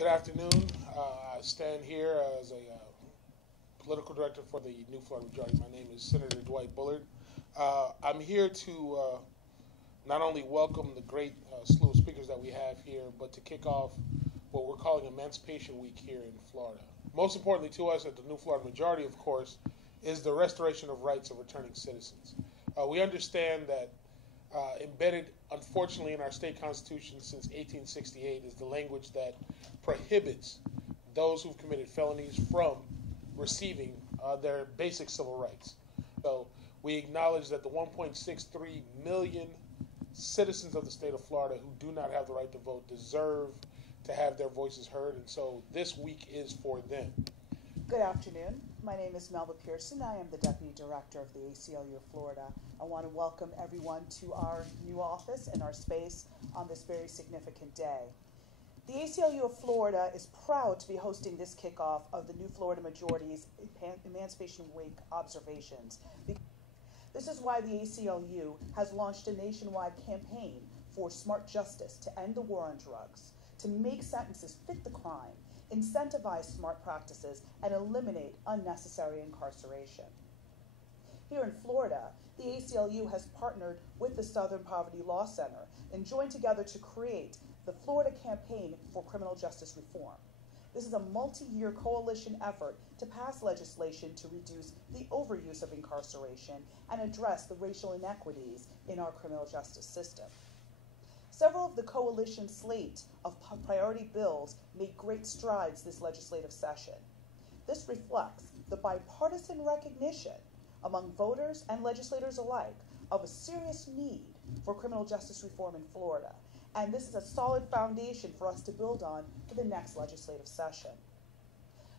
Good afternoon. I stand here as a political director for the New Florida Majority. My name is Senator Dwight Bullard. I'm here to not only welcome the great slew of speakers that we have here, but to kick off what we're calling Emancipation Week here in Florida. Most importantly to us at the New Florida Majority, of course, is the restoration of rights of returning citizens. We understand that embedded, unfortunately, in our state constitution since 1868 is the language that prohibits those who've committed felonies from receiving their basic civil rights. So we acknowledge that the 1.63 million citizens of the state of Florida who do not have the right to vote deserve to have their voices heard, and so this week is for them. Good afternoon. My name is Melba Pearson. I am the Deputy Director of the ACLU of Florida. I want to welcome everyone to our new office and our space on this very significant day. The ACLU of Florida is proud to be hosting this kickoff of the New Florida Majority's Emancipation Week observations. This is why the ACLU has launched a nationwide campaign for smart justice to end the war on drugs, to make sentences fit the crime, incentivize smart practices, and eliminate unnecessary incarceration. Here in Florida, the ACLU has partnered with the Southern Poverty Law Center and joined together to create the Florida Campaign for Criminal Justice Reform. This is a multi-year coalition effort to pass legislation to reduce the overuse of incarceration and address the racial inequities in our criminal justice system. Several of the coalition's slate of priority bills made great strides this legislative session. This reflects the bipartisan recognition among voters and legislators alike of a serious need for criminal justice reform in Florida, and this is a solid foundation for us to build on for the next legislative session.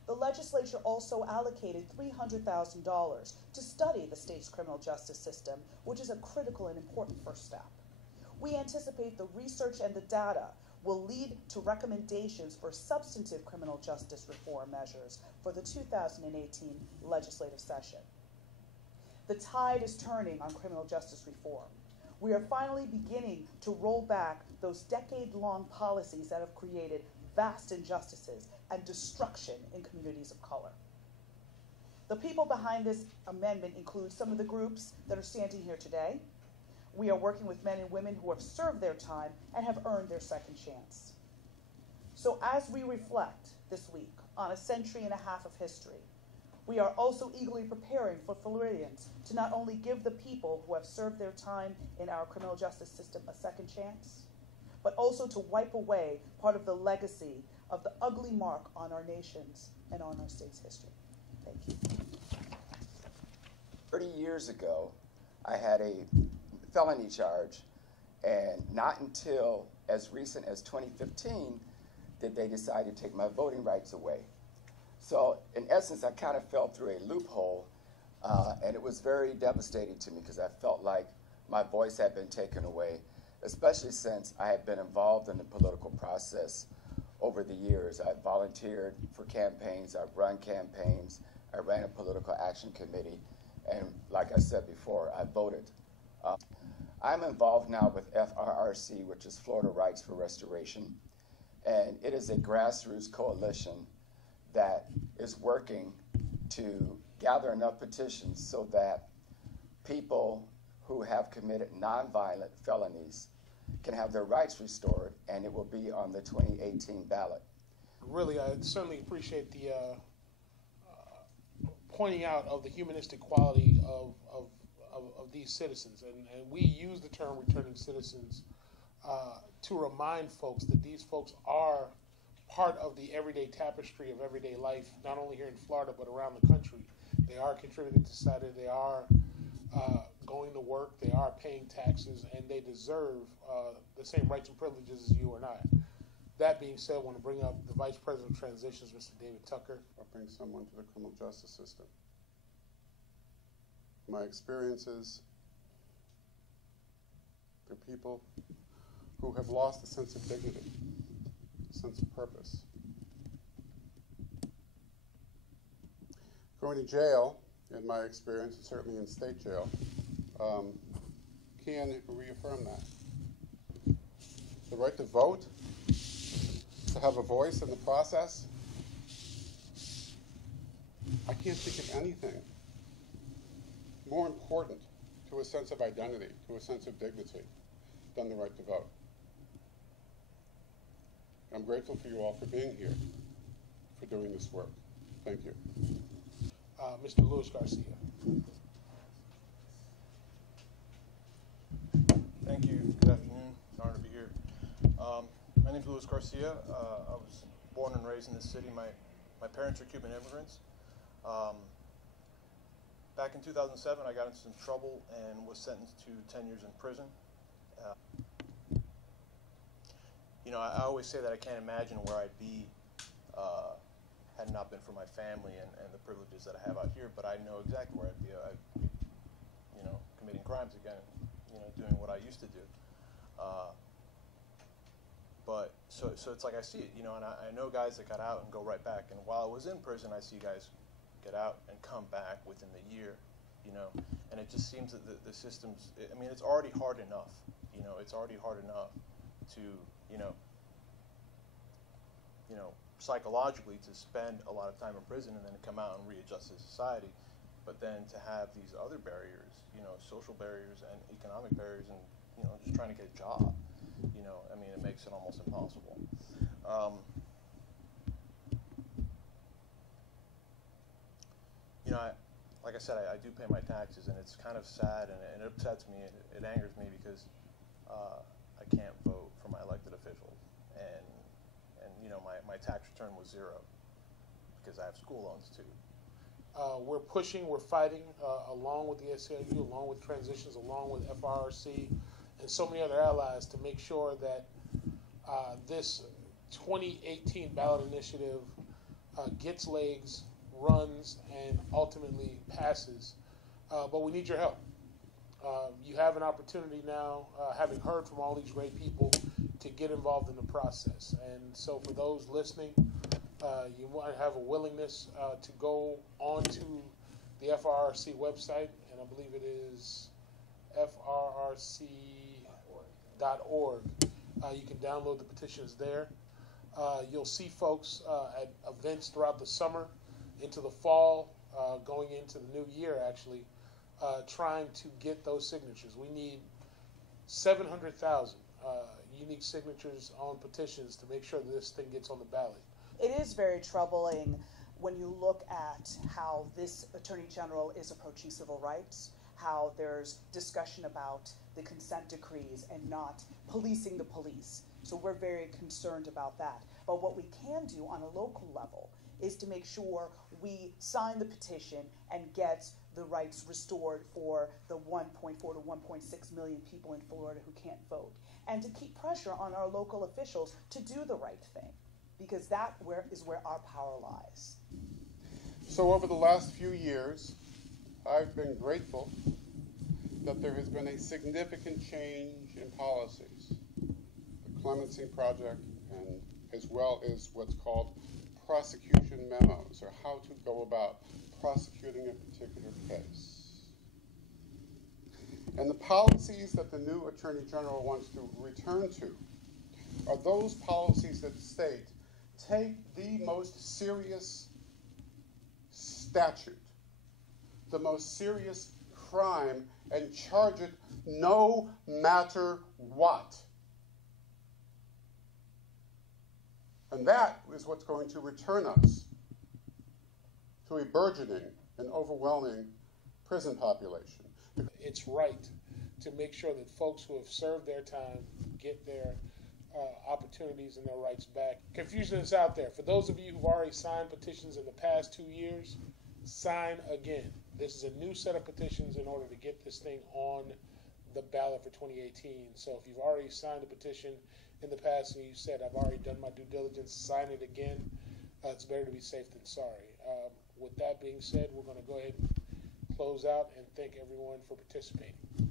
The legislature also allocated $300,000 to study the state's criminal justice system, which is a critical and important first step. We anticipate the research and the data will lead to recommendations for substantive criminal justice reform measures for the 2018 legislative session. The tide is turning on criminal justice reform. We are finally beginning to roll back those decade-long policies that have created vast injustices and destruction in communities of color. The people behind this amendment include some of the groups that are standing here today. We are working with men and women who have served their time and have earned their second chance. So as we reflect this week on a century and a half of history, we are also eagerly preparing for Floridians to not only give the people who have served their time in our criminal justice system a second chance, but also to wipe away part of the legacy of the ugly mark on our nation's and on our state's history. Thank you. 30 years ago, I had a felony charge, and not until as recent as 2015 did they decide to take my voting rights away. So in essence, I kind of fell through a loophole, and it was very devastating to me because I felt like my voice had been taken away, especially since I had been involved in the political process over the years. I volunteered for campaigns, I've run campaigns, I ran a political action committee, and like I said before, I voted. I'm involved now with FRRC, which is Florida Rights for Restoration, and it is a grassroots coalition that is working to gather enough petitions so that people who have committed nonviolent felonies can have their rights restored, and it will be on the 2018 ballot. Really, I certainly appreciate the pointing out of the humanistic quality of these citizens, and we use the term returning citizens to remind folks that these folks are part of the everyday tapestry of everyday life, not only here in Florida but around the country. They are contributing to society, they are going to work, they are paying taxes, and they deserve the same rights and privileges as you or I. That being said, I want to bring up the Vice President of Transitions, Mr. David Tucker. Bring someone to the criminal justice system. My experiences, they're people who have lost a sense of dignity, a sense of purpose. Going to jail, in my experience, and certainly in state jail, can reaffirm that. The right to vote to have a voice in the process? I can't think of anything more important to a sense of identity, to a sense of dignity, than the right to vote. I'm grateful for you all for being here, for doing this work. Thank you. Mr. Luis Garcia. Thank you. Good afternoon. It's an honor to be here. My name is Luis Garcia. I was born and raised in this city. My parents are Cuban immigrants. Back in 2007, I got into some trouble and was sentenced to 10 years in prison. You know, I always say that I can't imagine where I'd be had it not been for my family and the privileges that I have out here, but I know exactly where I'd be. I'd be, you know, committing crimes again, you know, doing what I used to do. But so it's like I see it, you know, and I know guys that got out and go right back. And while I was in prison, I see guys get out and come back within the year, you know. And it just seems that the system's, I mean, it's already hard enough, you know, it's already hard enough to, you know, psychologically to spend a lot of time in prison and then come out and readjust to society. But then to have these other barriers, you know, social barriers and economic barriers and, you know, just trying to get a job, you know, I mean, it makes it almost impossible. You know, like I said, I do pay my taxes, and it's kind of sad, and it upsets me, it angers me because I can't vote for my elected officials, and you know, my tax return was zero because I have school loans too. We're pushing, we're fighting along with the ACLU, along with Transitions, along with FRRC, and so many other allies to make sure that this 2018 ballot initiative gets legs, runs, and ultimately passes. But we need your help. You have an opportunity now, having heard from all these great people, to get involved in the process. And so for those listening, you might have a willingness to go onto the FRRC website, and I believe it is frrc.org. You can download the petitions there. You'll see folks at events throughout the summer, into the fall, going into the new year actually, trying to get those signatures. We need 700,000 unique signatures on petitions to make sure that this thing gets on the ballot. It is very troubling when you look at how this Attorney General is approaching civil rights, how there's discussion about the consent decrees and not policing the police. So we're very concerned about that. But what we can do on a local level is to make sure we sign the petition and get the rights restored for the 1.4 to 1.6 million people in Florida who can't vote, and to keep pressure on our local officials to do the right thing, because that is where our power lies. So over the last few years, I've been grateful that there has been a significant change in policies. The Clemency Project, and as well as what's called prosecution memos, or how to go about prosecuting a particular case. And the policies that the new Attorney General wants to return to are those policies that state, take the most serious statute, the most serious crime, and charge it no matter what. And that is what's going to return us to a burgeoning and overwhelming prison population. It's right to make sure that folks who have served their time get their opportunities and their rights back. Confusion is out there. For those of you who've already signed petitions in the past 2 years, sign again. This is a new set of petitions in order to get this thing on the ballot for 2018. So if you've already signed a petition in the past and you said, I've already done my due diligence, sign it again. It's better to be safe than sorry. With that being said, we're going to go ahead and close out and thank everyone for participating.